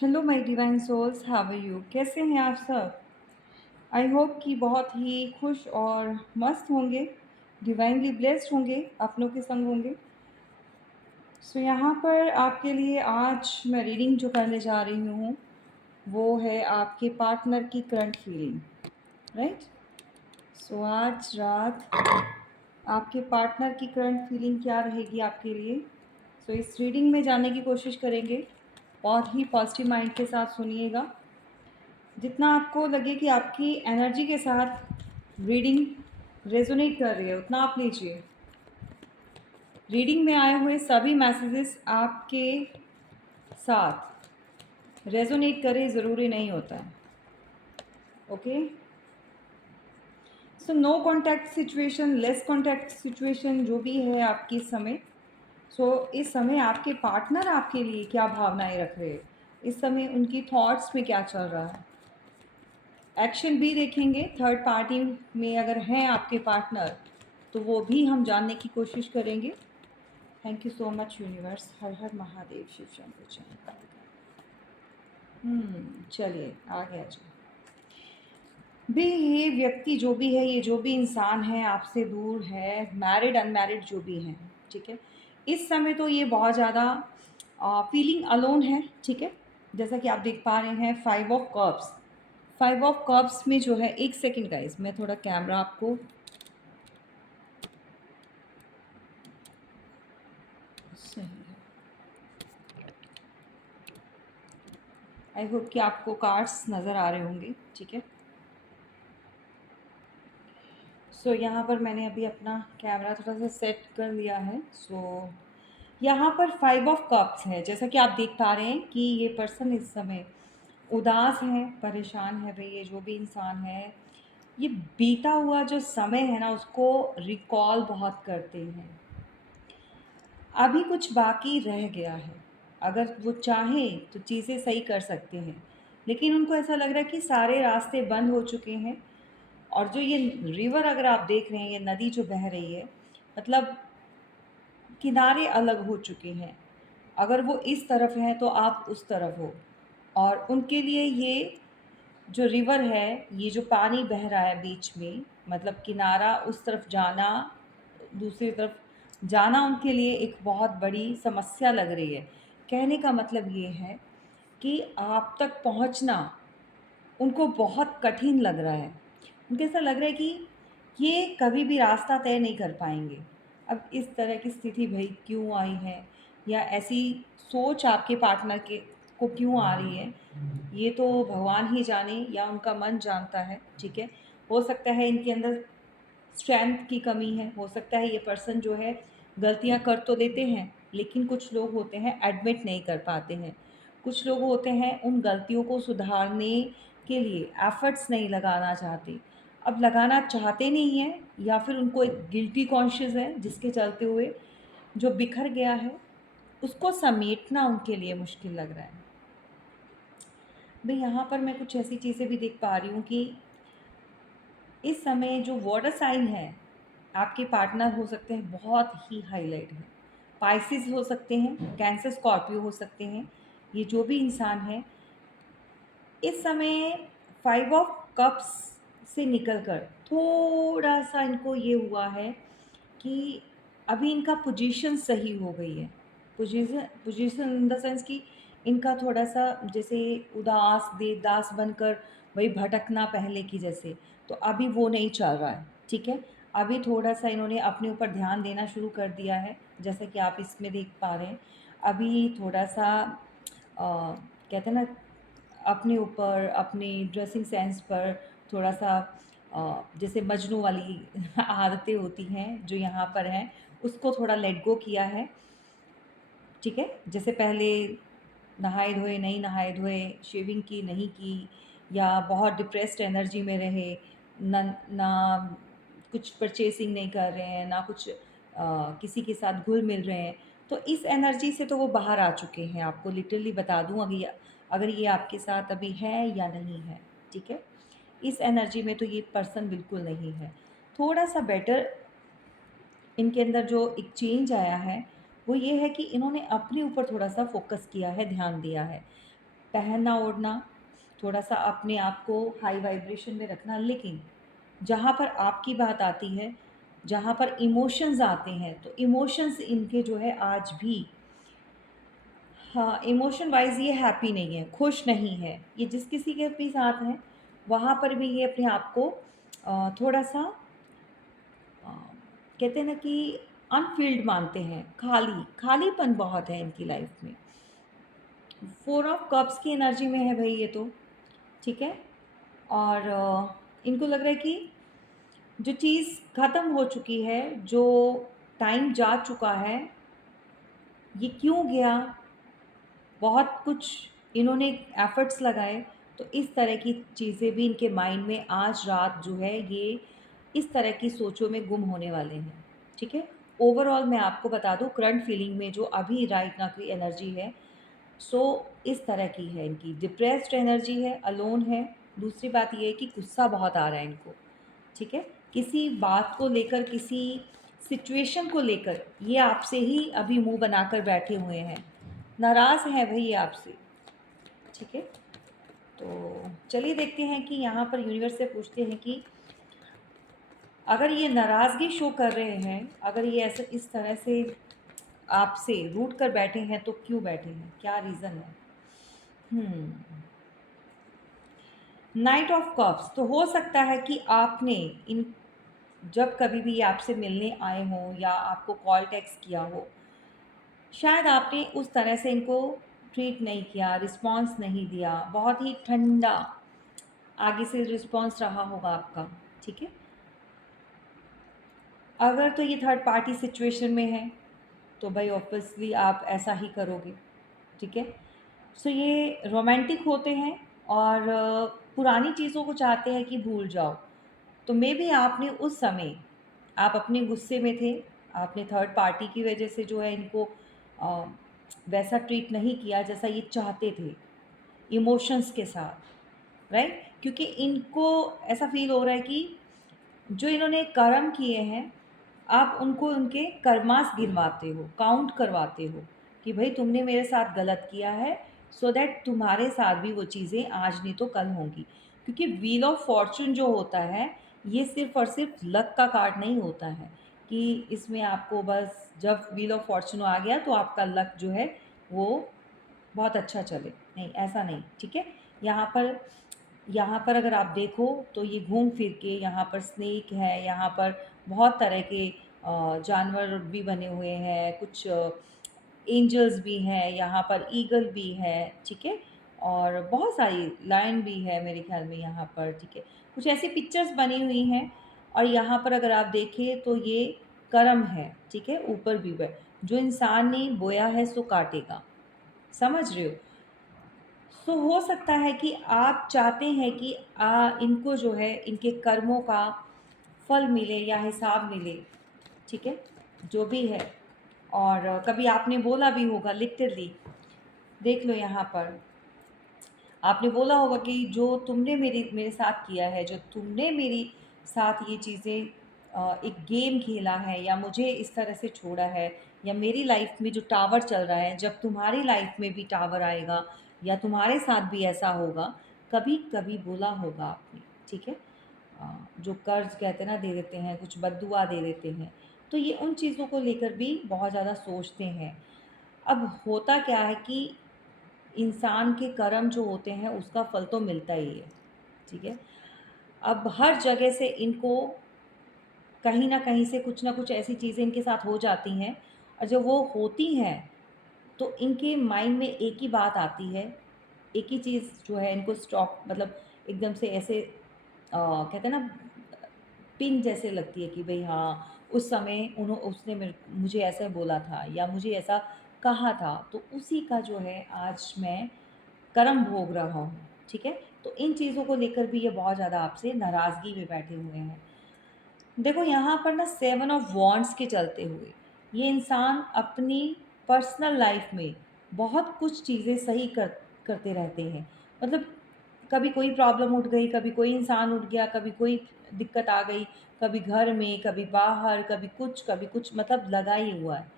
Hello my divine souls, how are you? कैसे हैं आप सब? आई होप कि बहुत ही खुश और मस्त होंगे, डिवाइनली ब्लेस्ड होंगे, अपनों के संग होंगे। सो यहाँ पर आपके लिए आज मैं रीडिंग जो करने जा रही हूँ वो है आपके पार्टनर की करंट फीलिंग, राइट? सो आज रात आपके पार्टनर की करंट फीलिंग क्या रहेगी आपके लिए? सो इस रीडिंग में जानने की कोशिश करेंगे। बहुत ही पॉजिटिव माइंड के साथ सुनिएगा। जितना आपको लगे कि आपकी एनर्जी के साथ रीडिंग रेजोनेट कर रही है उतना आप लीजिए। रीडिंग में आए हुए सभी मैसेजेस आपके साथ रेजोनेट करे ज़रूरी नहीं होता है। Okay, so no contact situation, less contact situation जो भी है आपकी समय, इस समय आपके पार्टनर आपके लिए क्या भावनाएं रख रहे हैं, इस समय उनकी थॉट्स में क्या चल रहा है। एक्शन भी देखेंगे, थर्ड पार्टी में अगर हैं आपके पार्टनर तो वो भी हम जानने की कोशिश करेंगे। Thank you so much universe. Har Har Mahadev, Shiv Shankar जय। चलिए आगे आ जाए। भी ये व्यक्ति जो भी है, ये जो भी इंसान है आपसे दूर है, मैरिड अनमैरिड जो भी हैं, ठीक है, इस समय तो ये बहुत ज़्यादा फीलिंग अलोन है, ठीक है। जैसा कि आप देख पा रहे हैं, 5 ऑफ कप्स, 5 ऑफ कप्स में जो है, एक सेकेंड गाइस, मैं थोड़ा कैमरा आपको सही है। आई होप कि आपको कार्ड्स नज़र आ रहे होंगे, ठीक है। यहाँ पर मैंने अभी अपना कैमरा थोड़ा सा सेट कर लिया है। यहाँ पर 5 ऑफ कप्स है, जैसा कि आप देख पा रहे हैं कि ये पर्सन इस समय उदास है, परेशान है। भाई ये जो भी इंसान है, ये बीता हुआ जो समय है ना उसको रिकॉल बहुत करते हैं। अभी कुछ बाकी रह गया है, अगर वो चाहें तो चीज़ें सही कर सकते हैं, लेकिन उनको ऐसा लग रहा है कि सारे रास्ते बंद हो चुके हैं। और जो ये रिवर अगर आप देख रहे हैं, ये नदी जो बह रही है, मतलब किनारे अलग हो चुके हैं। अगर वो इस तरफ हैं तो आप उस तरफ हो, और उनके लिए ये जो रिवर है, ये जो पानी बह रहा है बीच में, मतलब किनारा उस तरफ जाना, दूसरी तरफ जाना उनके लिए एक बहुत बड़ी समस्या लग रही है। कहने का मतलब ये है कि आप तक पहुंचना उनको बहुत कठिन लग रहा है। उनको ऐसा लग रहा है कि ये कभी भी रास्ता तय नहीं कर पाएंगे। अब इस तरह की स्थिति भाई क्यों आई है, या ऐसी सोच आपके पार्टनर के को क्यों आ रही है, ये तो भगवान ही जाने या उनका मन जानता है, ठीक है। हो सकता है इनके अंदर स्ट्रेंथ की कमी है, हो सकता है ये पर्सन जो है गलतियां कर तो लेते हैं, लेकिन कुछ लोग होते हैं एडमिट नहीं कर पाते हैं। कुछ लोग होते हैं उन गलतियों को सुधारने के लिए एफर्ट्स नहीं लगाना चाहते। अब लगाना चाहते नहीं हैं, या फिर उनको एक गिल्टी कॉन्शियस है जिसके चलते हुए जो बिखर गया है उसको समेटना उनके लिए मुश्किल लग रहा है। भाई यहाँ पर मैं कुछ ऐसी चीज़ें भी देख पा रही हूँ कि इस समय जो वाटर साइन है, आपके पार्टनर हो सकते हैं बहुत ही हाईलाइट है। पाइसिस हो सकते हैं, कैंसर, स्कॉर्पियो हो सकते हैं। ये जो भी इंसान है इस समय 5 ऑफ कप्स से निकलकर थोड़ा सा इनको ये हुआ है कि अभी इनका पोजीशन सही हो गई है। Position position in the sense कि इनका थोड़ा सा जैसे उदास देवदास बनकर वही भटकना पहले की जैसे, तो अभी वो नहीं चल रहा है, ठीक है। अभी थोड़ा सा इन्होंने अपने ऊपर ध्यान देना शुरू कर दिया है, जैसा कि आप इसमें देख पा रहे हैं। अभी थोड़ा सा कहते हैं ना, अपने ऊपर, अपनी ड्रेसिंग सेंस पर थोड़ा सा जैसे मजनू वाली आदतें होती हैं जो यहाँ पर हैं, उसको थोड़ा लेट गो किया है, ठीक है। जैसे पहले नहाए धोए नहीं नहाए धोए, शेविंग की नहीं की, या बहुत डिप्रेस्ड एनर्जी में रहे, ना ना कुछ परचेसिंग नहीं कर रहे हैं, ना कुछ किसी के साथ घुल मिल रहे हैं, तो इस एनर्जी से तो वो बाहर आ चुके हैं। आपको लिटरली बता दूं, अगर ये आपके साथ अभी है या नहीं है, ठीक है। इस एनर्जी में तो ये पर्सन बिल्कुल नहीं है। थोड़ा सा बेटर इनके अंदर जो एक चेंज आया है वो ये है कि इन्होंने अपने ऊपर थोड़ा सा फोकस किया है, ध्यान दिया है। पहनना ओढ़ना, थोड़ा-सा अपने आप को हाई वाइब्रेशन में रखना। लेकिन जहाँ पर आपकी बात आती है, जहाँ पर इमोशंस आते हैं, तो इमोशंस इनके जो है आज भी, हाँ, इमोशन वाइज़ ये हैप्पी नहीं है, खुश नहीं है। ये जिस किसी के भी साथ हैं, वहाँ पर भी ये अपने आप को थोड़ा-सा अ, कहते हैं ना कि अनफ़िल्ड मानते हैं, खालीपन बहुत है इनकी लाइफ़ में। 4 ऑफ कप्स की एनर्जी में है भई ये तो, ठीक है? और इनको लग रहा है कि जो चीज़ ख़त्म हो चुकी है, जो टाइम जा चुका है, ये क्यों गया? बहुत कुछ इन्होंने एफ़र्ट्स लगाए, तो इस तरह की चीज़ें भी इनके माइंड में आज रात जो है ये इस तरह की सोचों में गुम होने वाले हैं, ठीक है? ओवरऑल मैं आपको बता दूँ करंट फीलिंग में जो अभी राइट नाउ की एनर्जी है, सो इस तरह की है इनकी, डिप्रेस्ड एनर्जी है, अलोन है। दूसरी बात ये है कि गुस्सा बहुत आ रहा है इनको, ठीक है? किसी बात को लेकर, किसी सिचुएशन को लेकर ये आपसे ही अभी मुँह बनाकर बैठे हुए हैं। नाराज़ हैं भई ये आपसे, ठीक है? तो चलिए देखते हैं कि यहाँ पर यूनिवर्स से पूछते हैं कि अगर ये नाराज़गी शो कर रहे हैं, अगर ये ऐसे इस तरह से आपसे रूठ कर बैठे हैं, तो क्यों बैठे हैं? क्या रीज़न है? हुँ। नाइट ऑफ कप्स, तो हो सकता है कि आपने इन जब कभी भी ये आपसे मिलने आए हों या आपको कॉल टेक्स्ट किया हो, शायद आपने उस तरह से इनको ट्रीट नहीं किया, रिस्पॉन्स नहीं दिया, बहुत ही ठंडा आगे से रिस्पॉन्स रहा होगा आपका, ठीक है? अगर तो ये थर्ड पार्टी सिचुएशन में है, तो भाई ऑब्वियसली आप ऐसा ही करोगे, ठीक है? सो ये रोमांटिक होते हैं और पुरानी चीज़ों को चाहते हैं कि भूल जाओ। तो मेबी आपने उस समय आप अपने गुस्से में थे, आपने थर्ड पार्टी की वजह से जो है इनको अ, वैसा ट्रीट नहीं किया जैसा ये चाहते थे, इमोशंस के साथ, राइट? क्योंकि इनको ऐसा फ़ील हो रहा है कि जो इन्होंने कर्म किए हैं, आप उनको उनके कर्मास गिनवाते हो, काउंट करवाते हो कि भई तुमने मेरे साथ गलत किया है, सो दैट तुम्हारे साथ भी वो चीज़ें आज नहीं तो कल होंगी। क्योंकि व्हील ऑफ फॉर्च्यून जो होता है, ये सिर्फ़ और सिर्फ़ लक का कार्ड नहीं होता है कि इसमें आपको बस जब व्हील ऑफ फॉर्च्यून आ गया तो आपका लक जो है वो बहुत अच्छा चले। नहीं, ऐसा नहीं, ठीक है? यहाँ पर अगर आप देखो तो ये घूम फिर के यहाँ पर स्नेक है, यहाँ पर बहुत तरह के जानवर भी बने हुए हैं, कुछ एंजल्स भी हैं, यहाँ पर ईगल भी है, ठीक है? और बहुत सारी लायन भी है मेरे ख़्याल में यहाँ पर, ठीक है? कुछ ऐसी पिक्चर्स बनी हुई हैं और यहाँ पर अगर आप देखें तो ये कर्म है, ठीक है? ऊपर भी है, जो इंसान ने बोया है सो काटेगा, समझ रहे हो? सो हो सकता है कि आप चाहते हैं कि इनको जो है इनके कर्मों का फल मिले या हिसाब मिले, ठीक है? जो भी है। और कभी आपने बोला भी होगा लिटरली, देख लो यहाँ पर, आपने बोला होगा कि जो तुमने मेरे साथ किया है, जो तुमने मेरी साथ ये चीज़ें एक गेम खेला है या मुझे इस तरह से छोड़ा है या मेरी लाइफ में जो टावर चल रहा है, जब तुम्हारी लाइफ में भी टावर आएगा या तुम्हारे साथ भी ऐसा होगा, कभी कभी बोला होगा आपने, ठीक है? जो कर्ज कहते हैं ना दे देते हैं, कुछ बद्दुआ दे देते हैं, तो ये उन चीज़ों को लेकर भी बहुत ज़्यादा सोचते हैं। अब होता क्या है कि इंसान के कर्म जो होते हैं उसका फल तो मिलता ही है, ठीक है? अब हर जगह से इनको कहीं न कहीं से कुछ न कुछ ऐसी चीज़ें इनके साथ हो जाती हैं और जब वो होती हैं, तो इनके माइंड में एक ही बात आती है, एक ही चीज़ जो है इनको स्टॉप मतलब एकदम से ऐसे कहते हैं ना पिन जैसे लगती है कि भई हाँ, उस समय उसने मुझे ऐसे बोला था या मुझे ऐसा कहा था, तो उसी का जो है आज मैं कर्म भोग रहा हूँ, ठीक है? तो इन चीज़ों को लेकर भी ये बहुत ज़्यादा आपसे नाराज़गी में बैठे हुए हैं। देखो यहाँ पर ना 7 ऑफ वॉन्ड्स के चलते हुए, ये इंसान अपनी पर्सनल लाइफ़ में बहुत कुछ चीज़ें सही करते रहते हैं। मतलब कभी कोई प्रॉब्लम उठ गई, कभी कोई इंसान उठ गया, कभी कोई दिक्कत आ गई, कभी घर में, कभी बाहर, कभी कुछ मतलब लगा ही हुआ है।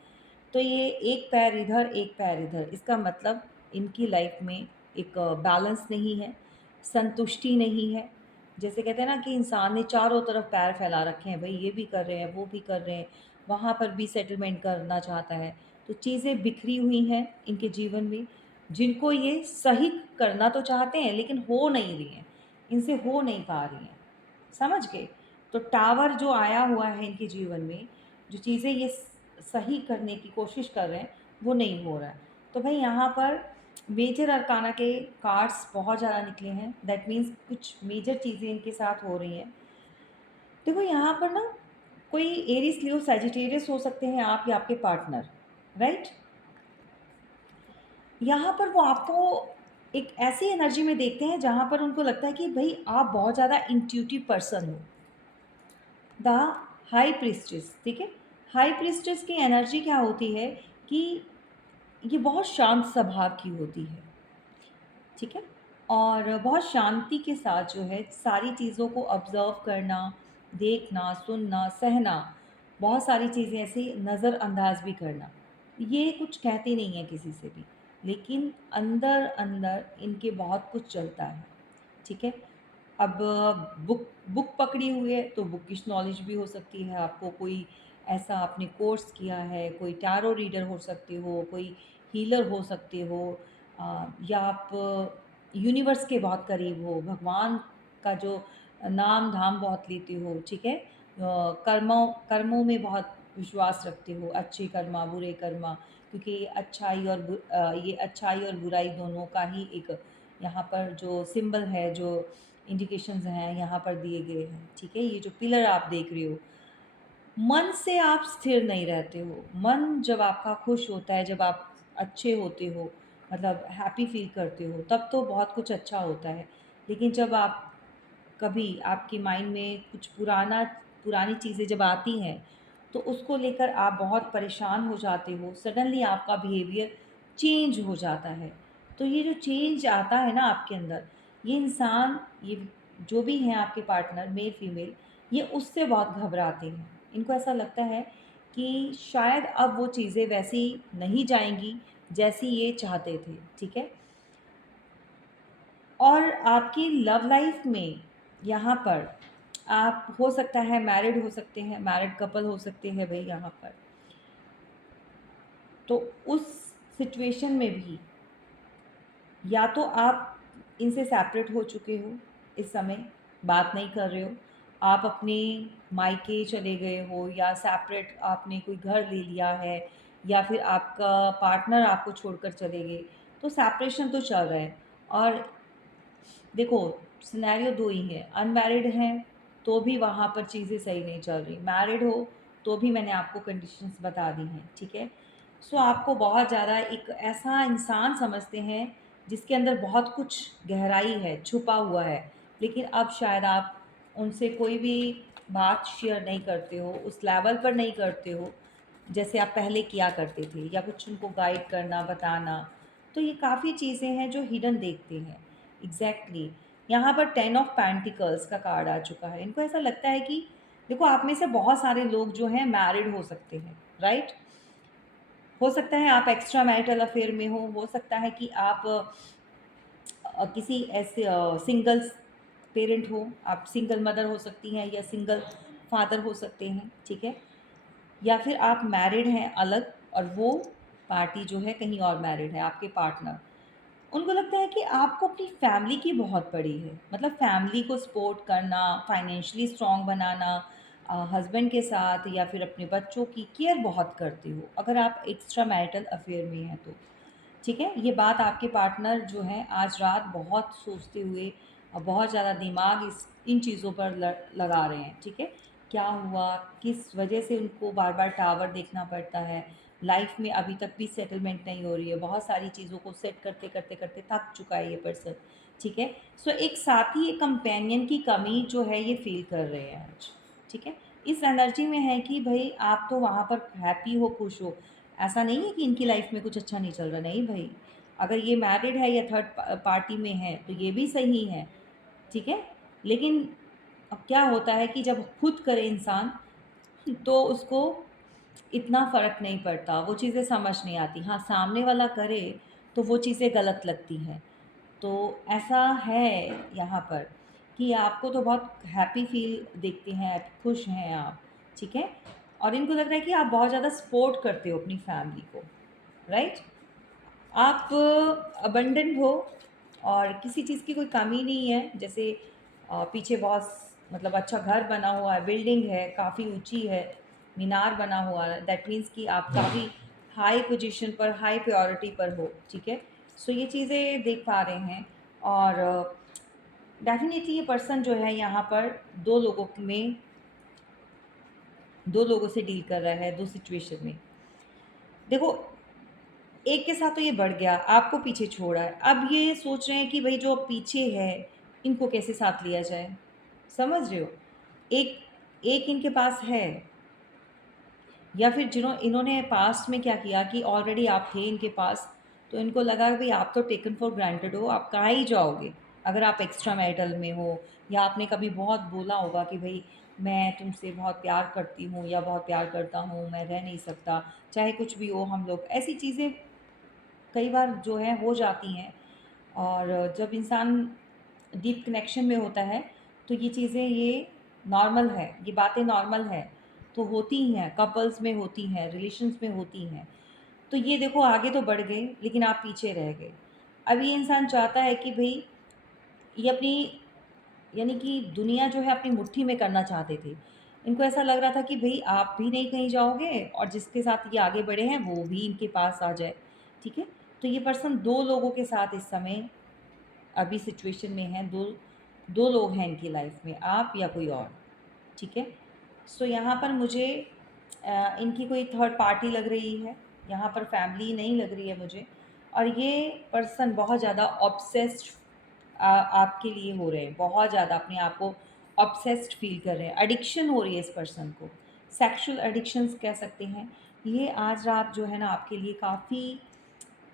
तो ये एक पैर इधर, एक पैर इधर, इसका मतलब इनकी लाइफ़ में एक बैलेंस नहीं है, संतुष्टि नहीं है। जैसे कहते हैं ना कि इंसान ने चारों तरफ पैर फैला रखे हैं, भई ये भी कर रहे हैं, वो भी कर रहे हैं, वहाँ पर भी सेटलमेंट करना चाहता है। तो चीज़ें बिखरी हुई हैं इनके जीवन में, जिनको ये सही करना तो चाहते हैं लेकिन हो नहीं रही हैं, इनसे हो नहीं पा रही हैं। समझ गए? तो टावर जो आया हुआ है इनके जीवन में, जो चीज़ें ये सही करने की कोशिश कर रहे हैं, वो नहीं हो रहा है। तो भाई यहाँ पर मेजर अरकाना के कार्ड्स बहुत ज़्यादा निकले हैं, दैट मीन्स कुछ मेजर चीज़ें इनके साथ हो रही हैं। देखो यहाँ पर ना कोई एरीज लियो सजिटेरियस हो सकते हैं आप या आपके पार्टनर, राइट? यहाँ पर वो आपको एक ऐसी एनर्जी में देखते हैं जहाँ पर उनको लगता है कि भाई आप बहुत ज़्यादा इंट्यूटिव पर्सन हो। द हाई प्रीस्टेस, ठीक है? हाई प्रीस्टेस की एनर्जी क्या होती है कि ये बहुत शांत स्वभाव की होती है, ठीक है? और बहुत शांति के साथ जो है सारी चीज़ों को ऑब्ज़र्व करना, देखना, सुनना, सहना, बहुत सारी चीज़ें ऐसे नज़रअंदाज भी करना। ये कुछ कहते नहीं हैं किसी से भी, लेकिन अंदर-अंदर इनके बहुत कुछ चलता है, ठीक है? अब बुक बुक पकड़ी हुई है तो बुकिश नॉलेज भी हो सकती है आपको, कोई ऐसा आपने कोर्स किया है, कोई टैरो रीडर हो सकते हो, कोई हीलर हो सकते हो, या आप यूनिवर्स के बहुत करीब हो, भगवान का जो नाम धाम बहुत लेते हो, ठीक है? कर्मों कर्मों में बहुत विश्वास रखते हो, अच्छे कर्मा बुरे कर्मा, क्योंकि ये अच्छाई और बुराई दोनों का ही एक यहाँ पर जो सिंबल है, जो इंडिकेशंस हैं यहाँ पर दिए गए हैं, ठीक है? ये जो पिलर आप देख रहे हो, मन से आप स्थिर नहीं रहते हो। मन जब आपका खुश होता है, जब आप अच्छे होते हो, मतलब हैप्पी फ़ील करते हो, तब तो बहुत कुछ अच्छा होता है। लेकिन जब आप कभी आपके माइंड में कुछ पुरानी चीज़ें जब आती हैं, तो उसको लेकर आप बहुत परेशान हो जाते हो, सडनली आपका बिहेवियर चेंज हो जाता है। तो ये जो चेंज आता है ना आपके अंदर, ये इंसान, ये जो भी हैं आपके पार्टनर मेल फीमेल, ये उससे बहुत घबराते हैं। इनको ऐसा लगता है कि शायद अब वो चीज़ें वैसी नहीं जाएँगी जैसी ये चाहते थे, ठीक है? और आपकी लव लाइफ में यहाँ पर आप हो सकता है मैरिड हो सकते हैं, मैरिड कपल हो सकते हैं भई यहाँ पर। तो उस सिचुएशन में भी या तो आप इनसे सेपरेट हो चुके हो, इस समय बात नहीं कर रहे हो, आप अपने मायके चले गए हो, या सेपरेट आपने कोई घर ले लिया है, या फिर आपका पार्टनर आपको छोड़कर चले गए, तो सेपरेशन तो चल रहा है। और देखो, सिनेरियो 2 ही है, अनमैरिड हैं तो भी वहाँ पर चीज़ें सही नहीं चल रही, मैरिड हो तो भी मैंने आपको कंडीशंस बता दी हैं, ठीक है? सो आपको बहुत ज़्यादा एक ऐसा इंसान समझते हैं जिसके अंदर बहुत कुछ गहराई है, छुपा हुआ है, लेकिन अब शायद आप उनसे कोई भी बात शेयर नहीं करते हो, उस लेवल पर नहीं करते हो जैसे आप पहले किया करते थे, या कुछ उनको गाइड करना, बताना। तो ये काफ़ी चीज़ें हैं जो हिडन देखते हैं। एग्ज़ैक्टली, यहाँ पर 10 ऑफ पेंटिकल्स का कार्ड आ चुका है। इनको ऐसा लगता है कि देखो, आप में से बहुत सारे लोग जो हैं मैरिड हो सकते हैं, राइट? हो सकता है आप एक्स्ट्रा मैरिटल अफेयर में हो सकता है कि आप किसी ऐसे सिंगल पेरेंट हो, आप सिंगल मदर हो सकती हैं या सिंगल फादर हो सकते हैं, ठीक है? या फिर आप मैरिड हैं अलग, और वो पार्टी जो है कहीं और मैरिड है, आपके पार्टनर। उनको लगता है कि आपको अपनी फैमिली की बहुत पड़ी है, मतलब फैमिली को सपोर्ट करना, फाइनेंशियली स्ट्रॉन्ग बनाना, हस्बैंड के साथ या फिर अपने बच्चों की केयर बहुत करते हो, अगर आप एक्स्ट्रा मैरिटल अफेयर में हैं तो। ठीक है? ये बात आपके पार्टनर जो हैं आज रात बहुत सोचते हुए और बहुत ज़्यादा दिमाग इस इन चीज़ों पर लगा रहे हैं, ठीक है? क्या हुआ? किस वजह से उनको बार-बार टावर देखना पड़ता है? लाइफ में अभी तक भी सेटलमेंट नहीं हो रही है, बहुत सारी चीज़ों को सेट करते थक चुका है ये पर्सन, ठीक है? सो एक साथी, एक कंपेनियन की कमी जो है ये फ़ील कर रहे हैं आज, ठीक है? इस एनर्जी में है कि भई आप तो वहाँ पर हैप्पी हो, खुश हो, ऐसा नहीं है कि इनकी लाइफ में कुछ अच्छा नहीं चल रहा, नहीं भई। अगर ये मैरिड है या थर्ड पार्टी में है तो ये भी सही है, ठीक है? लेकिन अब क्या होता है कि जब खुद करे इंसान तो उसको इतना फ़र्क नहीं पड़ता, वो चीज़ें समझ नहीं आती। हाँ, सामने वाला करे तो वो चीज़ें गलत लगती हैं। तो ऐसा है यहाँ पर कि आपको तो बहुत हैप्पी फील देखते हैं, खुश हैं आप, ठीक है? और इनको लग रहा है कि आप बहुत ज़्यादा सपोर्ट करते हो अपनी फैमिली को, राइट? आप अबंडेंट हो और किसी चीज़ की कोई कमी नहीं है। जैसे पीछे बहुत मतलब अच्छा घर बना हुआ है, बिल्डिंग है, काफ़ी ऊँची है, मीनार बना हुआ है, दैट मीन्स कि आप काफ़ी हाई पोजीशन पर, हाई प्रायोरिटी पर हो, ठीक है? सो ये चीज़ें देख पा रहे हैं। और डेफ़िनेटली ये पर्सन जो है यहाँ पर 2 लोगों में 2 लोगों से डील कर रहा है, 2 सिचुएशन में। देखो, एक के साथ तो ये बढ़ गया, आपको पीछे छोड़ा है। अब ये सोच रहे हैं कि भई जो पीछे है, इनको कैसे साथ लिया जाए? समझ रहे हो? एक एक इनके पास है, या फिर इन्होंने पास्ट में क्या किया कि ऑलरेडी आप थे इनके पास, तो इनको लगा कि भई आप तो टेकन फॉर ग्रांटेड हो, आप कहाँ ही जाओगे? अगर आप एक्स्ट्रा मैरिटल में हो, या आपने कभी बहुत बोला होगा कि भई मैं तुमसे बहुत प्यार करती हूँ या बहुत प्यार करता हूँ, मैं रह नहीं सकता, चाहे कुछ भी हो हम लोग, ऐसी चीज़ें कई बार जो है हो जाती हैं। और जब इंसान डीप कनेक्शन में होता है, तो ये चीज़ें ये नॉर्मल है, ये बातें नॉर्मल है, तो होती ही हैं, कपल्स में होती हैं, रिलेशंस में होती हैं। तो ये देखो आगे तो बढ़ गए, लेकिन आप पीछे रह गए। अब ये इंसान चाहता है कि भई ये अपनी, यानी कि दुनिया जो है अपनी मुट्ठी में करना चाहते थे। इनको ऐसा लग रहा था कि भई आप भी नहीं कहीं जाओगे और जिसके साथ ये आगे बढ़े हैं वो भी इनके पास आ जाए, ठीक है? तो ये पर्सन 2 लोगों के साथ इस समय अभी सिचुएशन में है। 2 लोग हैं इनकी लाइफ में, आप या कोई और, ठीक है? सो यहाँ पर मुझे इनकी कोई थर्ड पार्टी लग रही है, यहाँ पर फैमिली नहीं लग रही है मुझे। और ये पर्सन बहुत ज़्यादा ऑब्सेस्ड आपके लिए हो रहे हैं, बहुत ज़्यादा अपने आप को ऑब्सेस्ड फ़ील कर रहे हैं, एडिक्शन हो रही है इस पर्सन को, सेक्सुअल एडिक्शंस कह सकते हैं। ये आज रात जो है ना आपके लिए काफ़ी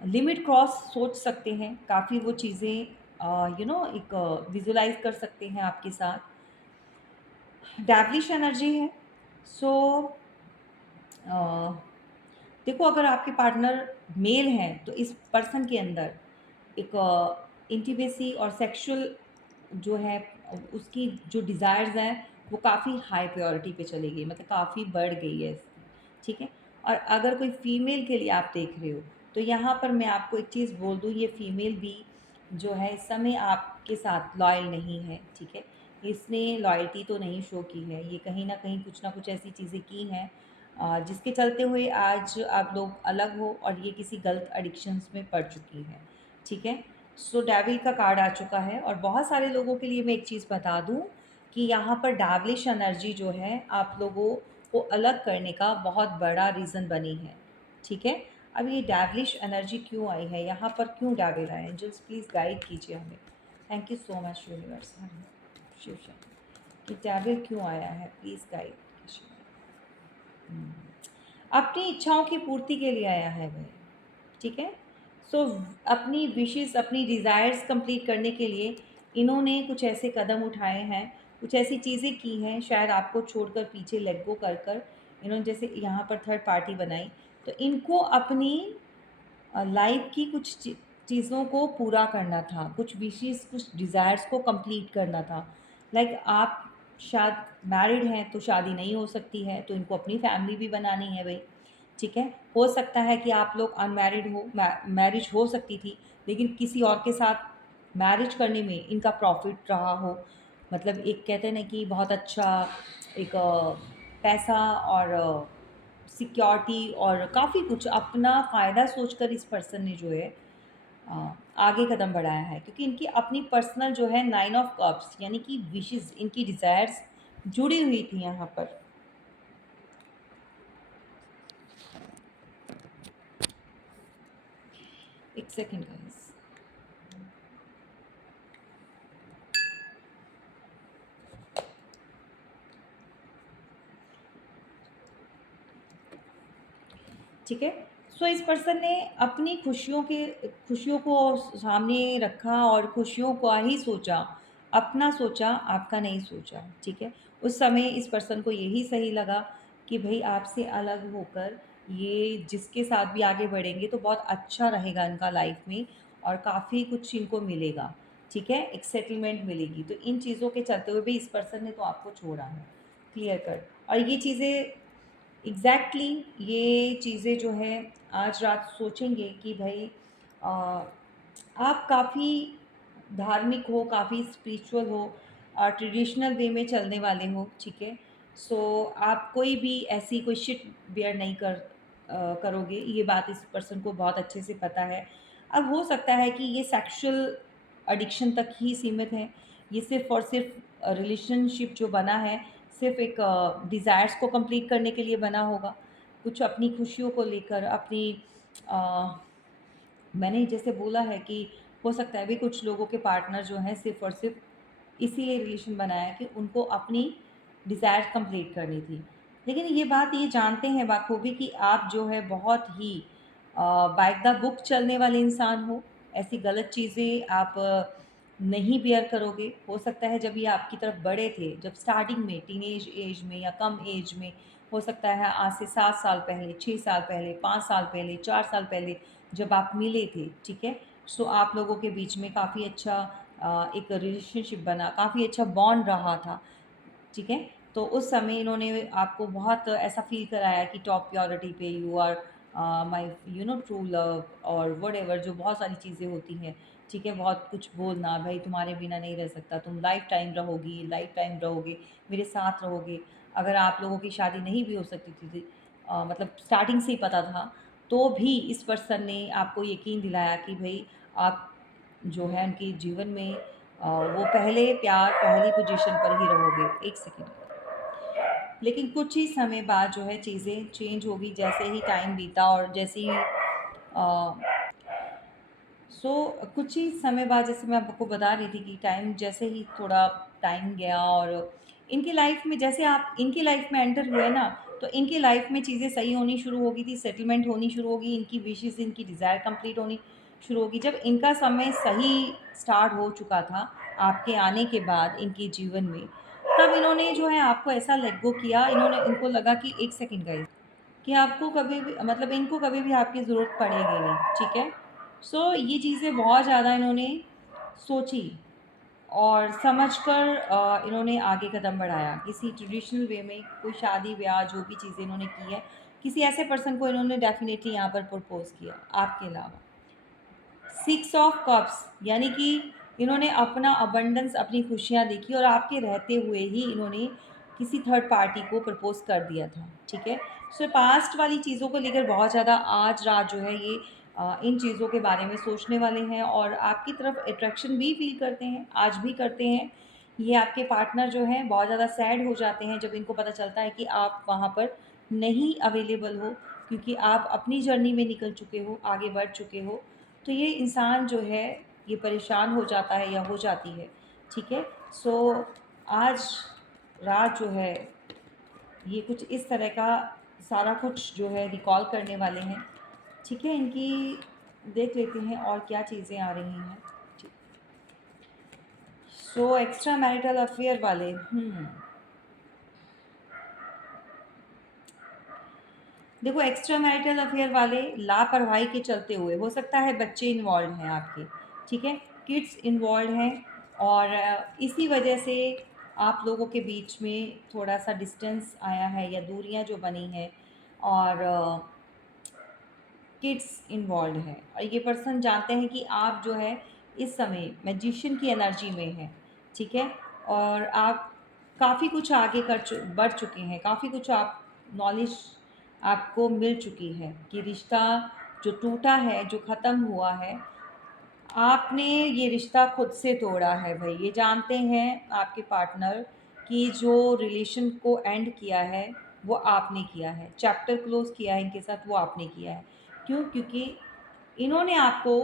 लिमिट क्रॉस सोच सकते हैं, काफ़ी वो चीज़ें एक विजुलाइज कर सकते हैं आपके साथ। डेविलिश एनर्जी है। सो देखो, अगर आपके पार्टनर मेल हैं तो इस पर्सन के अंदर एक इंटीमेसी और सेक्सुअल जो है उसकी जो डिज़ायर्स हैं वो काफ़ी हाई प्रायोरिटी पे चली गई, मतलब काफ़ी बढ़ गई है इसकी, ठीक है? और अगर कोई फीमेल के लिए आप देख रहे हो, तो यहाँ पर मैं आपको एक चीज़ बोल दूँ, ये फीमेल भी जो है इस समय आपके साथ लॉयल नहीं है, ठीक है? इसने लॉयल्टी तो नहीं शो की है, ये कहीं न कहीं कुछ ना कुछ ऐसी चीज़ें की हैं जिसके चलते हुए आज आप लोग अलग हो और ये किसी गलत एडिक्शंस में पड़ चुकी हैं, ठीक है? सो डेविल का कार्ड आ चुका है और बहुत सारे लोगों के लिए मैं एक चीज़ बता दूँ कि यहाँ पर डेविलिश एनर्जी जो है आप लोगों को अलग करने का बहुत बड़ा रीज़न बनी है, ठीक है? अब ये डेविलिश एनर्जी क्यों आई है, यहाँ पर क्यों डेविल आए? एंजल्स प्लीज़ गाइड कीजिए हमें। Thank you so much universe, Shiv Shakti, कि डेविल क्यों आया है, प्लीज़ गाइड कीजिए। अपनी इच्छाओं की पूर्ति के लिए आया है वह, ठीक है? सो अपनी विशेज़, अपनी डिज़ायर्स कंप्लीट करने के लिए इन्होंने कुछ ऐसे कदम उठाए हैं, कुछ ऐसी चीज़ें की हैं, शायद आपको छोड़कर पीछे लेट गो कर कर इन्होंने जैसे यहाँ पर थर्ड पार्टी बनाई। तो इनको अपनी लाइफ की कुछ चीज़ों को पूरा करना था, कुछ विशेज़, कुछ डिज़ायर्स को कंप्लीट करना था। लाइक आप शायद मैरिड हैं तो शादी नहीं हो सकती है, तो इनको अपनी फैमिली भी बनानी है भई, ठीक है? हो सकता है कि आप लोग अनमैरिड हो, मैरिज हो सकती थी, लेकिन किसी और के साथ मैरिज करने में इनका प्रॉफ़िट रहा हो। मतलब एक कहते हैं ना कि बहुत अच्छा एक पैसा और सिक्योरिटी और काफ़ी कुछ अपना फ़ायदा सोचकर इस पर्सन ने जो है आगे कदम बढ़ाया है, क्योंकि इनकी अपनी पर्सनल जो है 9 ऑफ कप्स, यानी कि विशेज़, इनकी डिज़ायर्स जुड़ी हुई थी यहाँ पर। एक सेकंड गाइस। ठीक है? सो इस पर्सन ने अपनी खुशियों को सामने रखा और खुशियों का ही सोचा, अपना सोचा, आपका नहीं सोचा, ठीक है? उस समय इस पर्सन को यही सही लगा कि भई आपसे अलग होकर ये जिसके साथ भी आगे बढ़ेंगे तो बहुत अच्छा रहेगा इनका लाइफ में, और काफ़ी कुछ इनको मिलेगा, ठीक है? एक सेटलमेंट मिलेगी। तो इन चीज़ों के चलते हुए भी इस पर्सन ने तो आपको छोड़ा है, क्लियर कट। और ये चीज़ें एग्ज़ैक्टली ये चीज़ें जो है आज रात सोचेंगे कि भई आप काफ़ी धार्मिक हो, काफ़ी स्पिरिचुअल हो, ट्रेडिशनल वे में चलने वाले हो, ठीक है? सो आप कोई भी ऐसी कोई शिट बियर नहीं करोगे, ये बात इस पर्सन को बहुत अच्छे से पता है। अब हो सकता है कि ये सेक्सुअल एडिक्शन तक ही सीमित है, ये सिर्फ़ और सिर्फ़ रिलेशनशिप जो बना है, सिर्फ़ एक डिज़ायर्स को कंप्लीट करने के लिए बना होगा। कुछ अपनी खुशियों को लेकर, अपनी अ, मैंने जैसे बोला है कि हो सकता है भी कुछ लोगों के पार्टनर जो हैं सिर्फ़ और सिर्फ़ इसीलिए रिलेशन बनाया कि उनको अपनी डिज़ायर कंप्लीट करनी थी। लेकिन ये बात ये जानते हैं बाखूबी कि आप जो है बहुत ही बाय द बुक चलने वाले इंसान हो। ऐसी गलत चीज़ें आप नहीं बियर करोगे। हो सकता है जब ये आपकी तरफ बड़े थे, जब स्टार्टिंग में टीनेज एज में या कम एज में, हो सकता है आज से 7 साल पहले, 6 साल पहले, 5 साल पहले, 4 साल पहले जब आप मिले थे, ठीक है? सो आप लोगों के बीच में काफ़ी अच्छा एक रिलेशनशिप बना, काफ़ी अच्छा बॉन्ड रहा था, ठीक है? तो उस समय इन्होंने आपको बहुत ऐसा फ़ील कराया कि टॉप प्रायोरिटी पे you are my true love और व्हाटएवर जो बहुत सारी चीज़ें होती हैं, ठीक है? बहुत कुछ बोलना, भई तुम्हारे बिना नहीं रह सकता, तुम लाइफ़ टाइम रहोगी, लाइफ़ टाइम रहोगे, मेरे साथ रहोगे। अगर आप लोगों की शादी नहीं भी हो सकती थी मतलब स्टार्टिंग से ही पता था, तो भी इस पर्सन ने आपको यकीन दिलाया कि भई आप जो है उनके जीवन में वो पहले प्यार, पहली पोज़ीशन पर ही रहोगे। 1 सेकंड। लेकिन कुछ ही समय बाद जो है चीज़ें चेंज हो गई जैसे ही टाइम बीता और जैसे ही सो कुछ ही समय बाद जैसे मैं आपको बता रही थी कि टाइम जैसे ही थोड़ा टाइम गया और इनकी लाइफ में जैसे आप इनकी लाइफ में एंटर हुए ना, तो इनकी लाइफ में चीज़ें सही होनी शुरू हो गई थी, सेटलमेंट होनी शुरू हो गई, इनकी विशेज़, इनकी डिज़ायर कंप्लीट होनी शुरू हो गई। जब इनका समय सही स्टार्ट हो चुका था आपके आने के बाद इनके जीवन में, तब इन्होंने जो है आपको ऐसा लेट गो किया, इनको लगा कि 1 सेकंड गाइस, कि आपको कभी भी मतलब इनको कभी भी आपकी ज़रूरत पड़ेगी नहीं, ठीक है? सो ये चीज़ें बहुत ज़्यादा इन्होंने सोची और समझकर इन्होंने आगे कदम बढ़ाया। किसी ट्रेडिशनल वे में कोई शादी-ब्याह जो भी चीज़ें इन्होंने की है, किसी ऐसे पर्सन को इन्होंने डेफ़िनेटली यहाँ पर प्रपोज़ किया, आपके अलावा। 6 ऑफ कप्स यानी कि इन्होंने अपना अबंडेंस, अपनी खुशियाँ देखी और आपके रहते हुए ही इन्होंने किसी थर्ड पार्टी को प्रपोज़ कर दिया था, ठीक है? सो पास्ट वाली चीज़ों को लेकर बहुत ज़्यादा आज रात जो है ये इन चीज़ों के बारे में सोचने वाले हैं और आपकी तरफ अट्रैक्शन भी फ़ील करते हैं, आज भी करते हैं। ये आपके पार्टनर जो हैं बहुत ज़्यादा सैड हो जाते हैं जब इनको पता चलता है कि आप वहाँ पर नहीं अवेलेबल हो, क्योंकि आप अपनी जर्नी में निकल चुके हो, आगे बढ़ चुके हो। तो ये इंसान जो है ये परेशान हो जाता है या हो जाती है, ठीक है? सो आज रात जो है ये कुछ इस तरह का सारा कुछ जो है रिकॉल करने वाले हैं, ठीक है? इनकी देख लेते हैं और क्या चीज़ें आ रही हैं। ठीक। सो एक्स्ट्रा मैरिटल अफेयर वाले देखो एक्स्ट्रा मैरिटल अफेयर वाले लापरवाही के चलते हुए हो सकता है बच्चे इन्वॉल्व हैं आपके, ठीक है? किड्स इन्वॉल्व हैं और इसी वजह से आप लोगों के बीच में थोड़ा-सा डिस्टेंस आया है या दूरियां जो बनी हैं और किड्स इन्वॉल्व हैं और ये पर्सन जानते हैं कि आप जो है इस समय मैजिशियन की एनर्जी में हैं, ठीक है? और आप काफ़ी कुछ आगे बढ़ चुके हैं, काफ़ी कुछ आप नॉलेज आपको मिल चुकी है कि रिश्ता जो टूटा है, जो ख़त्म हुआ है, आपने ये रिश्ता खुद से तोड़ा है भई। ये जानते हैं आपके पार्टनर कि जो रिलेशन को एंड किया है, वो आपने किया है। चैप्टर क्लोज़ किया है इनके साथ, वो आपने किया है। क्यों? क्योंकि इन्होंने आपको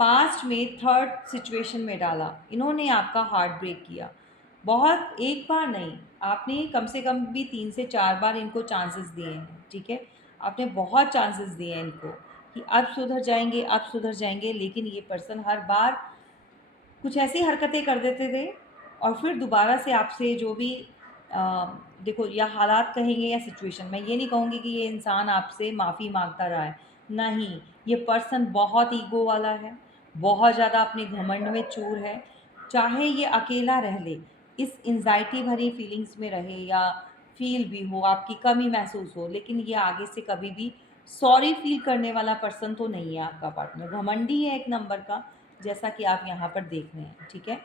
पास्ट में थर्ड सिचुएशन में डाला। इन्होंने आपका हार्ट ब्रेक किया। बहुत एक बार नहीं, आपने कम से कम भी 3 से 4 बार इनको चांसेस दिए हैं, ठीक है? आपने बहुत चांसेस दिए हैं इनको कि अब सुधर जाएँगे, अब सुधर जाएँगे, लेकिन ये पर्सन हर बार कुछ ऐसी हरकतें कर देते थे और फिर दोबारा से आपसे जो भी देखो या हालात कहेंगे या सिचुएशन, मैं ये नहीं कहूँगी कि ये इंसान आपसे माफ़ी माँगता रहा है। नहीं, ये पर्सन बहुत ईगो वाला है, बहुत ज़्यादा अपने घमंड में चूर है। चाहे ये अकेला रह ले, इस एंग्ज़ायटी भरी फीलिंग्स में रहे या फ़ील भी हो, आपकी कमी महसूस हो, लेकिन ये आगे से कभी भी सॉरी फ़ील करने वाला पर्सन तो नहीं है आपका पार्टनर। घमंडी है एक नंबर का, जैसा कि आप यहाँ पर देख रहे हैं, ठीक है?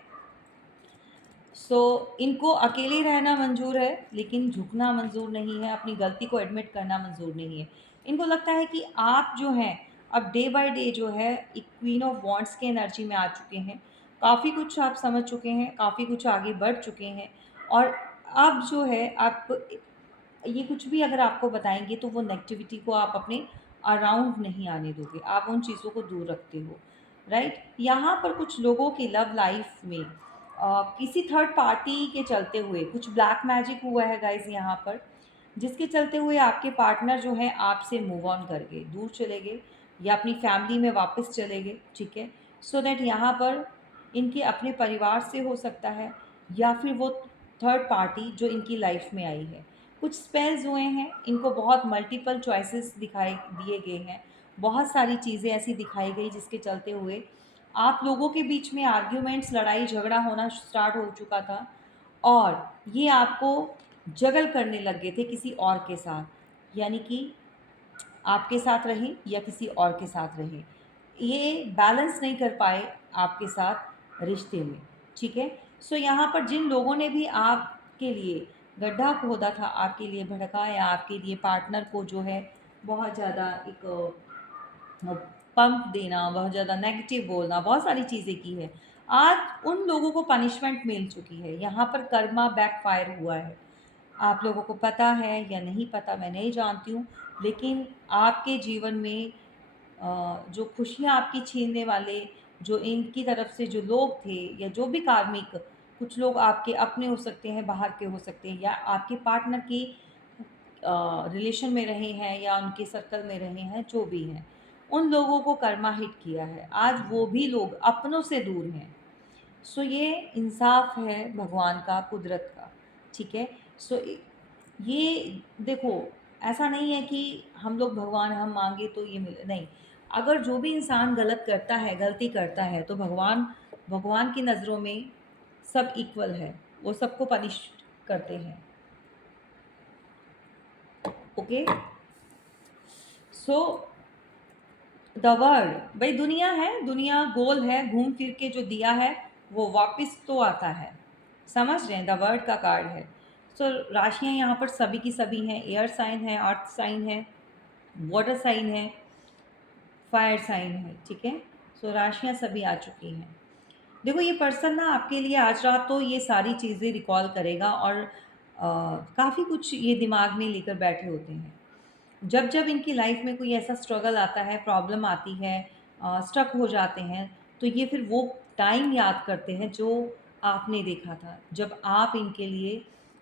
इनको अकेले रहना मंज़ूर है, लेकिन झुकना मंज़ूर नहीं है, अपनी गलती को एडमिट करना मंज़ूर नहीं है। इनको लगता है कि आप जो हैं, अब डे बाय डे जो है एक क्वीन ऑफ वांड्स के एनर्जी में आ चुके हैं। काफ़ी कुछ आप समझ चुके हैं, काफ़ी कुछ आगे बढ़ चुके हैं और अब जो है आप ये कुछ भी अगर आपको बताएँगे तो वो नेगेटिविटी को आप अपने अराउंड नहीं आने दोगे, आप उन चीज़ों को दूर रखते हो, राइट? यहाँ पर कुछ लोगों की लव लाइफ़ में किसी थर्ड पार्टी के चलते हुए कुछ ब्लैक मैजिक हुआ है गाइज़ यहाँ पर, जिसके चलते हुए आपके पार्टनर जो हैं आपसे मूव ऑन कर गए, दूर चले गए या अपनी फैमिली में वापस चले गए, ठीक है? सो दैट यहाँ पर इनके अपने परिवार से हो सकता है या फिर वो थर्ड पार्टी जो इनकी लाइफ में आई है। कुछ स्पेल्स हुए हैं, इनको बहुत मल्टीपल चॉइसेस दिखाए दिए गए हैं, बहुत सारी चीज़ें ऐसी दिखाई गई जिसके चलते हुए आप लोगों के बीच में आर्ग्यूमेंट्स, लड़ाई झगड़ा होना स्टार्ट हो चुका था और ये आपको जगल करने लग गए थे किसी और के साथ, यानी कि आपके साथ रहे या किसी और के साथ रहे। ये बैलेंस नहीं कर पाए आपके साथ रिश्ते में, ठीक है? यहाँ पर जिन लोगों ने भी आपके लिए गड्ढा खोदा था, आपके लिए भड़काया, आपके लिए पार्टनर को जो है बहुत ज़्यादा एक पंप देना, बहुत ज़्यादा नेगेटिव बोलना, बहुत सारी चीज़ें की है। आज उन लोगों को पनिशमेंट मिल चुकी है, यहाँ पर कर्मा बैकफायर हुआ है। आप लोगों को पता है या नहीं पता मैं नहीं जानती हूँ, लेकिन आपके जीवन में जो खुशियाँ आपकी छीनने वाले, जो इनकी तरफ से जो लोग थे या जो भी कार्मिक, कुछ लोग आपके अपने हो सकते हैं, बाहर के हो सकते हैं या आपके पार्टनर की रिलेशन में रहे हैं या उनके सर्कल में रहे हैं, जो भी हैं, उन लोगों को कर्मा हिट किया है। आज वो भी लोग अपनों से दूर हैं। ये इंसाफ है भगवान का, कुदरत का, ठीक है? ये देखो, ऐसा नहीं है कि हम लोग भगवान हम मांगे तो ये मिले, नहीं। अगर जो भी इंसान गलत करता है, गलती करता है, तो भगवान भगवान की नज़रों में सब इक्वल है, वो सबको पनिश करते हैं। ओके, सो द वर्ल्ड, भाई दुनिया है, दुनिया गोल है, घूम फिर के जो दिया है वो वापस तो आता है, समझ रहे हैं? द वर्ल्ड का कार्ड है। राशियां यहाँ पर सभी की सभी हैं, एयर साइन है, अर्थ साइन है, वाटर साइन है, फायर साइन है, ठीक है? राशियां सभी आ चुकी हैं। देखो, ये पर्सन ना आपके लिए आज रात तो ये सारी चीज़ें रिकॉल करेगा और काफ़ी कुछ ये दिमाग में लेकर बैठे होते हैं। जब जब इनकी लाइफ में कोई ऐसा स्ट्रगल आता है, प्रॉब्लम आती है, स्ट्रक हो जाते हैं, तो ये फिर वो टाइम याद करते हैं जो आपने देखा था, जब आप इनके लिए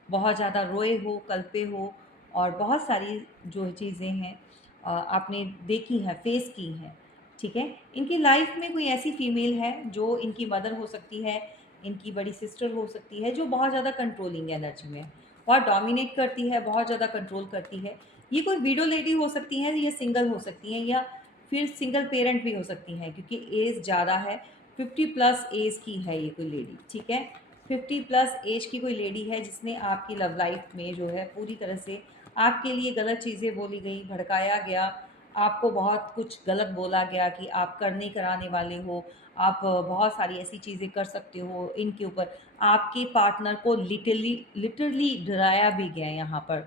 बहुत ज़्यादा रोए हो, कल्पे हो और बहुत सारी जो चीज़ें हैं आपने देखी हैं, फेस की हैं, ठीक है? इनकी लाइफ में कोई ऐसी फीमेल है जो इनकी मदर हो सकती है, इनकी बड़ी सिस्टर हो सकती है, जो बहुत ज़्यादा कंट्रोलिंग एनर्जी में है, बहुत डोमिनेट करती है, बहुत ज़्यादा कंट्रोल करती है। ये कोई विडो लेडी हो सकती हैं, ये सिंगल हो सकती हैं या फिर सिंगल पेरेंट भी हो सकती हैं, क्योंकि एज ज़्यादा है, 50 प्लस एज की है ये कोई लेडी, ठीक है? 50 प्लस एज की कोई लेडी है जिसने आपकी लव लाइफ में जो है पूरी तरह से आपके लिए गलत चीज़ें बोली गई, भड़काया गया, आपको बहुत कुछ गलत बोला गया कि आप करने कराने वाले हो, आप बहुत सारी ऐसी चीज़ें कर सकते हो इनके ऊपर। आपके पार्टनर को लिटरली डराया भी गया है यहाँ पर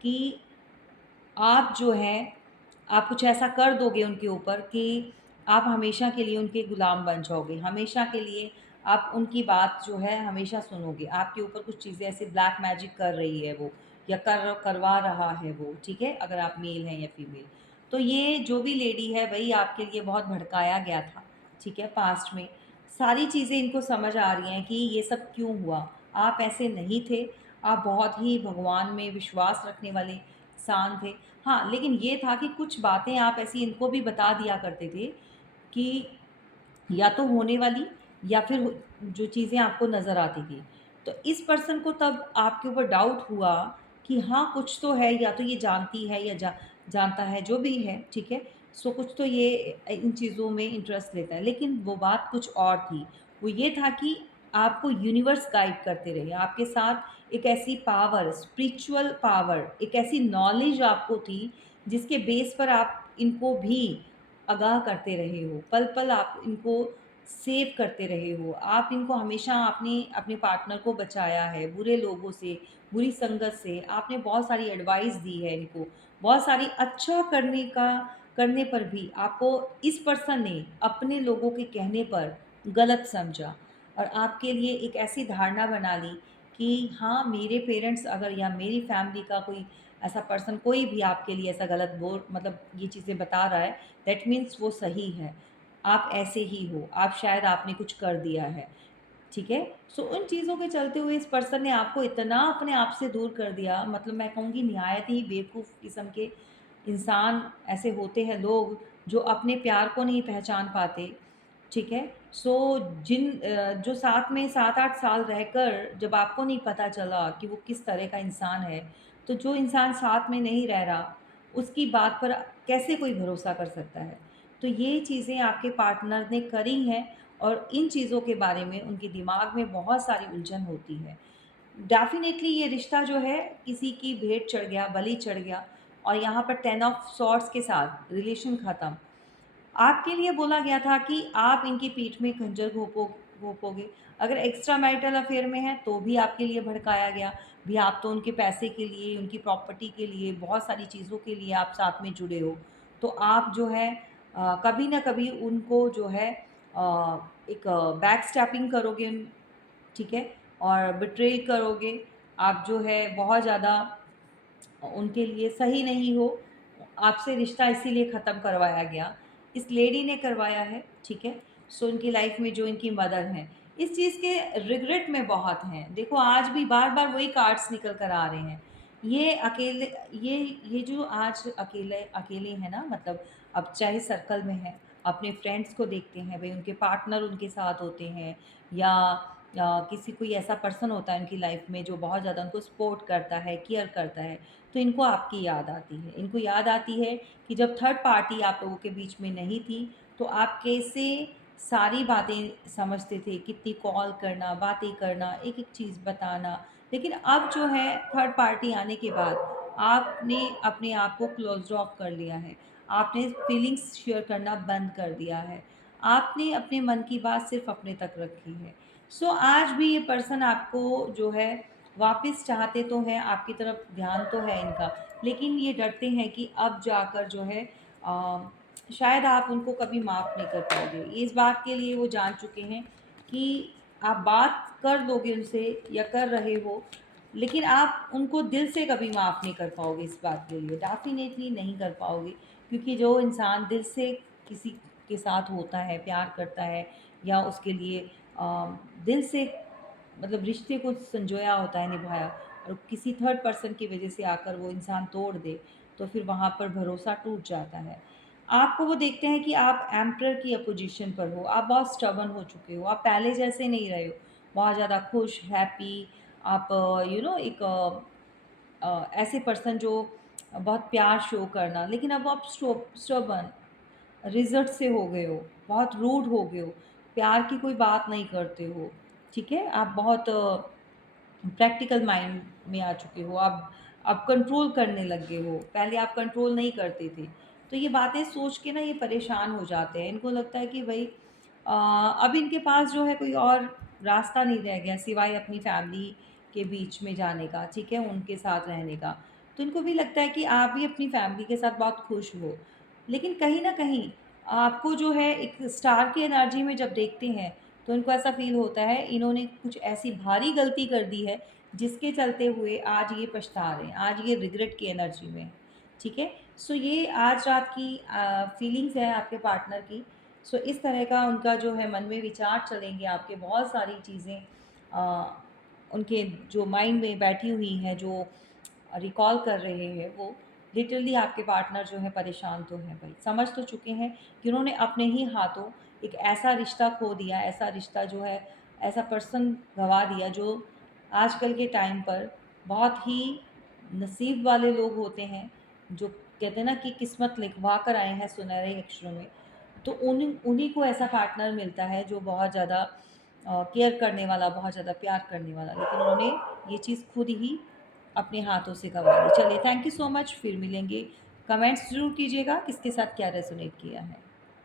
कि आप जो है, आप कुछ ऐसा कर दोगे उनके ऊपर कि आप हमेशा के लिए उनके गुलाम बन जाओगे, हमेशा के लिए आप उनकी बात जो है हमेशा सुनोगे। आपके ऊपर कुछ चीज़ें ऐसे ब्लैक मैजिक कर रही है वो या करवा रहा है वो, ठीक है? अगर आप मेल हैं या फीमेल। तो ये जो भी लेडी है वही आपके लिए बहुत भड़काया गया था, ठीक है? पास्ट में। सारी चीज़ें इनको समझ आ रही हैं कि ये सब क्यों हुआ। आप ऐसे नहीं थे, आप बहुत ही भगवान में विश्वास रखने वाले इंसान थे। हाँ, लेकिन ये था कि कुछ बातें आप ऐसी इनको भी बता दिया करते थे कि या तो होने वाली या फिर जो चीज़ें आपको नज़र आती थी। तो इस पर्सन को तब आपके ऊपर डाउट हुआ कि हाँ, कुछ तो है, या तो ये जानती है या जानता है, जो भी है, ठीक है? सो कुछ तो ये इन चीज़ों में इंटरेस्ट लेता है। लेकिन वो बात कुछ और थी, वो ये था कि आपको यूनिवर्स गाइड करते रहे, आपके साथ एक ऐसी पावर, स्पिरिचुअल पावर, एक ऐसी नॉलेज आपको थी, जिसके बेस पर आप इनको भी आगाह करते रहे हो, पल-पल आप इनको सेव करते रहे हो। आप इनको हमेशा आपने अपने पार्टनर को बचाया है बुरे लोगों से, बुरी संगत से। आपने बहुत सारी एडवाइस दी है इनको, बहुत सारी अच्छा करने पर भी आपको इस पर्सन ने अपने लोगों के कहने पर गलत समझा और आपके लिए एक ऐसी धारणा बना ली कि हाँ, मेरे पेरेंट्स अगर या मेरी फैमिली का कोई ऐसा पर्सन, कोई भी आपके लिए ऐसा गलत बोल मतलब ये चीज़ें बता रहा है, दैट मीन्स वो सही है। आप ऐसे ही हो, आप शायद आपने कुछ कर दिया है। ठीक है? सो उन चीज़ों के चलते हुए इस पर्सन ने आपको इतना अपने आप से दूर कर दिया, मतलब मैं कहूँगी निहायत ही बेवकूफ़ किस्म के इंसान ऐसे होते हैं लोग जो अपने प्यार को नहीं पहचान पाते, ठीक है? सो जो साथ में 7-8 साल रहकर जब आपको नहीं पता चला कि वो किस तरह का इंसान है, तो जो इंसान साथ में नहीं रह रहा, उसकी बात पर कैसे कोई भरोसा कर सकता है? तो ये चीज़ें आपके पार्टनर ने करी हैं और इन चीज़ों के बारे में उनके दिमाग में बहुत सारी उलझन होती है। डेफ़िनेटली ये रिश्ता जो है किसी की भेंट चढ़ गया, बलि चढ़ गया और यहाँ पर 10 ऑफ सॉर्ड्स के साथ रिलेशन ख़त्म। आपके लिए बोला गया था कि आप इनकी पीठ में खंजर घोंपोगे। अगर एक्स्ट्रा मैरिटल अफ़ेयर में हैं, तो भी आपके लिए भड़काया गया। भी आप तो उनके पैसे के लिए, उनकी प्रॉपर्टी के लिए, बहुत सारी चीज़ों के लिए आप साथ में जुड़े हो। तो आप जो है कभी न कभी उनको जो है एक बैकस्टैपिंग करोगे ठीक है? और बिट्रेल करोगे। आप जो है बहुत ज़्यादा उनके लिए सही नहीं हो, आपसे रिश्ता इसीलिए ख़त्म करवाया गया। इस लेडी ने करवाया है, ठीक है? सो उनकी लाइफ़ में जो इनकी मदर हैं, इस चीज़ के रिग्रेट में बहुत हैं। देखो आज भी बार-बार वही कार्ड्स निकल कर आ रहे हैं। ये अकेले ये ये जो आज अकेले अकेले हैं ना मतलब अब चाहे सर्कल में हैं, अपने फ्रेंड्स को देखते हैं, भई उनके पार्टनर उनके साथ होते हैं या किसी कोई ऐसा पर्सन होता है उनकी लाइफ़ में जो बहुत ज़्यादा उनको सपोर्ट करता है, केयर करता है। तो इनको आपकी याद आती है। इनको याद आती है कि जब थर्ड पार्टी आप लोगों के बीच में नहीं थी, तो आप कैसे सारी बातें समझते थे, कितनी कॉल करना, बातें करना, एक-एक चीज़ बताना। लेकिन अब जो है थर्ड पार्टी आने के बाद आपने अपने आप को क्लोज़्ड ऑफ कर लिया है। आपने फीलिंग्स शेयर करना बंद कर दिया है। आपने अपने मन की बात सिर्फ़ अपने तक रखी है। सो आज भी ये पर्सन आपको जो है वापस चाहते तो हैं, आपकी तरफ ध्यान तो है इनका, लेकिन ये डरते हैं कि अब जाकर जो है शायद आप उनको कभी माफ़ नहीं कर पाओगे। इस बात के लिए वो जान चुके हैं कि आप बात कर लोगे उनसे या कर रहे हो, लेकिन आप उनको दिल से कभी माफ़ नहीं कर पाओगे इस बात के लिए, डेफ़िनेटली नहीं कर पाओगे क्योंकि जो इंसान दिल से किसी के साथ होता है, प्यार करता है या उसके लिए दिल से मतलब रिश्ते को संजोया होता है, निभाया और किसी थर्ड पर्सन की वजह से आकर वो इंसान तोड़ दे, तो फिर वहाँ पर भरोसा टूट जाता है। आपको वो देखते हैं कि आप एम्परर की अपोज़िशन पर हो, आप बहुत स्टबर्न हो चुके हो, आप पहले जैसे नहीं रहे हो, बहुत ज़्यादा खुश, हैप्पी आप एक ऐसे पर्सन जो बहुत प्यार शो करना, लेकिन अब आप स्टबर्न रिज़ल्ट से हो गए हो, बहुत रूड हो गए हो, प्यार की कोई बात नहीं करते हो, ठीक है? आप बहुत प्रैक्टिकल माइंड में आ चुके हो, आप कंट्रोल करने लग गए हो, पहले आप कंट्रोल नहीं करते थे। तो ये बातें सोच के ना ये परेशान हो जाते हैं, इनको लगता है कि भई अब इनके पास जो है कोई और रास्ता नहीं रह गया सिवाय अपनी फैमिली के बीच में जाने का, ठीक है? उनके साथ रहने का। तो इनको भी लगता है कि आप भी अपनी फैमिली के साथ बहुत खुश हो। लेकिन कहीं न कहीं आपको जो है एक स्टार की एनर्जी में जब देखते हैं, तो इनको ऐसा फ़ील होता है इन्होंने कुछ ऐसी भारी गलती कर दी है, जिसके चलते हुए आज ये पछता रहे हैं, आज ये रिग्रेट की एनर्जी में हैं, ठीक है? सो ये आज रात की फीलिंग्स है आपके पार्टनर की। सो इस तरह का उनका जो है मन में विचार चलेंगे आपके बहुत सारी चीज़ें अ, उनके जो माइंड में बैठी हुई हैं, जो रिकॉल कर रहे हैं वो, लिटरली आपके पार्टनर जो है परेशान तो हैं भई, समझ तो चुके हैं कि उन्होंने अपने ही हाथों एक ऐसा रिश्ता खो दिया, ऐसा रिश्ता जो है ऐसा पर्सन गँवा दिया जो आजकल के टाइम पर बहुत ही नसीब वाले लोग होते हैं, जो कहते हैं ना कि किस्मत लिखवा कर आए हैं सुनहरे अक्षरों में, तो उन्हीं उन्हीं को ऐसा पार्टनर मिलता है जो बहुत ज़्यादा केयर करने वाला, बहुत ज़्यादा प्यार करने वाला। लेकिन उन्होंने ये चीज़ खुद ही अपने हाथों से गँवा ली। चलिए, थैंक यू सो मच, फिर मिलेंगे। कमेंट्स ज़रूर कीजिएगा किसके साथ क्या रेज़ोनेट किया है।